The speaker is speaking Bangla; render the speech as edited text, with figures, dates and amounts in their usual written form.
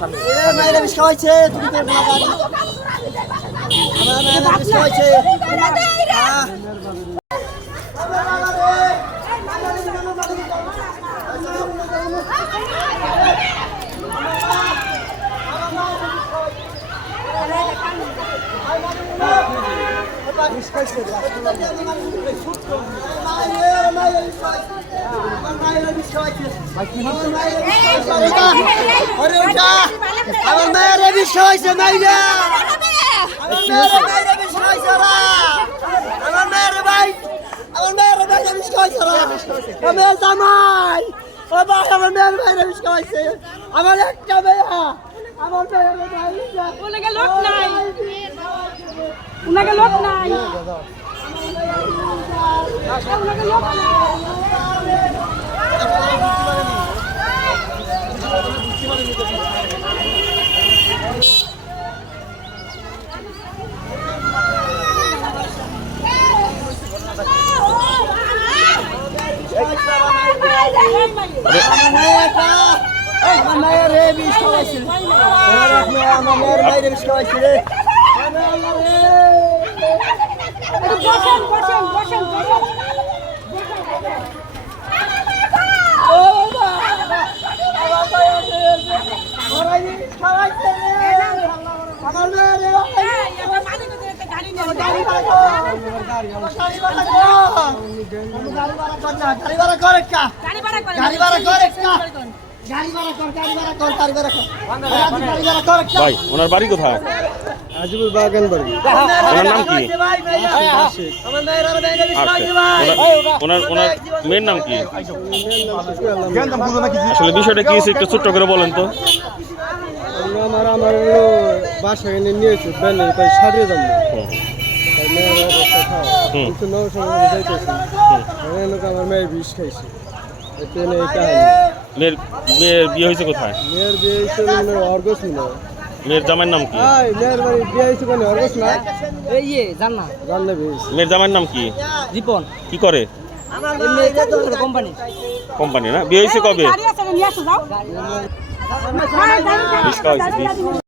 মায়েরা বিষ খাওয়াইছে তুমি তো না গাড়ি আমার মায়েরা বিষ খাওয়াইছে আমার মায়ের বিষ হয়েছে মাইরা আমার মায়ের ভাই আমার মায়ের ভাইরা বিষ খাওয়াইছে আমার জামাই ও ভাই আমার মায়ের ভাইরা বিষ খাওয়াইছে আমার একটা মেয়া আমার মায়ের ভাই ওনাকে লোক নাই ওনাকে লোক নাই ওনাকে লোক নাই আমার মায়ের বিষ খাওয়াইছে আমার মায়ের বাইরে বিষ খাওয়াইছে রে বসেন বসেন বসেন বসেন ভাই ওনার বাড়ি কোথায়? আজিবুল বাগান বাড়ি। ওনার নাম কি? ওনার মেয়ের নাম কি? আসলে বিষয়টা কি একটু ছোট্ট করে বলেন তো। আমার বাসায় এনে নিয়েছে বেনে তাই সারিয়ে যাবো তাই মেয়ের অবস্থা খাওয়া কিন্তু নৌ সময় যাইতেছি আমার মেয়ে বিষ খাইছে মেয়ের বিয়ে হয়েছে কোথায়? মেয়ের বিয়ে হয়েছে অর্গস না মেয়ের জামাইয়ের নাম কি? মেয়ের বাড়ি বিয়ে হয়েছে মানে অর্গস না জান্না জানলে বেশ মেয়ের জামাইয়ের নাম কি? রিপন কি করে? কোম্পানি কোম্পানি না? বিয়ে হয়েছে কবে? গাড়ি আছে নিয়ে আসো যাও বিষ খাওয়াইছে, বিষ।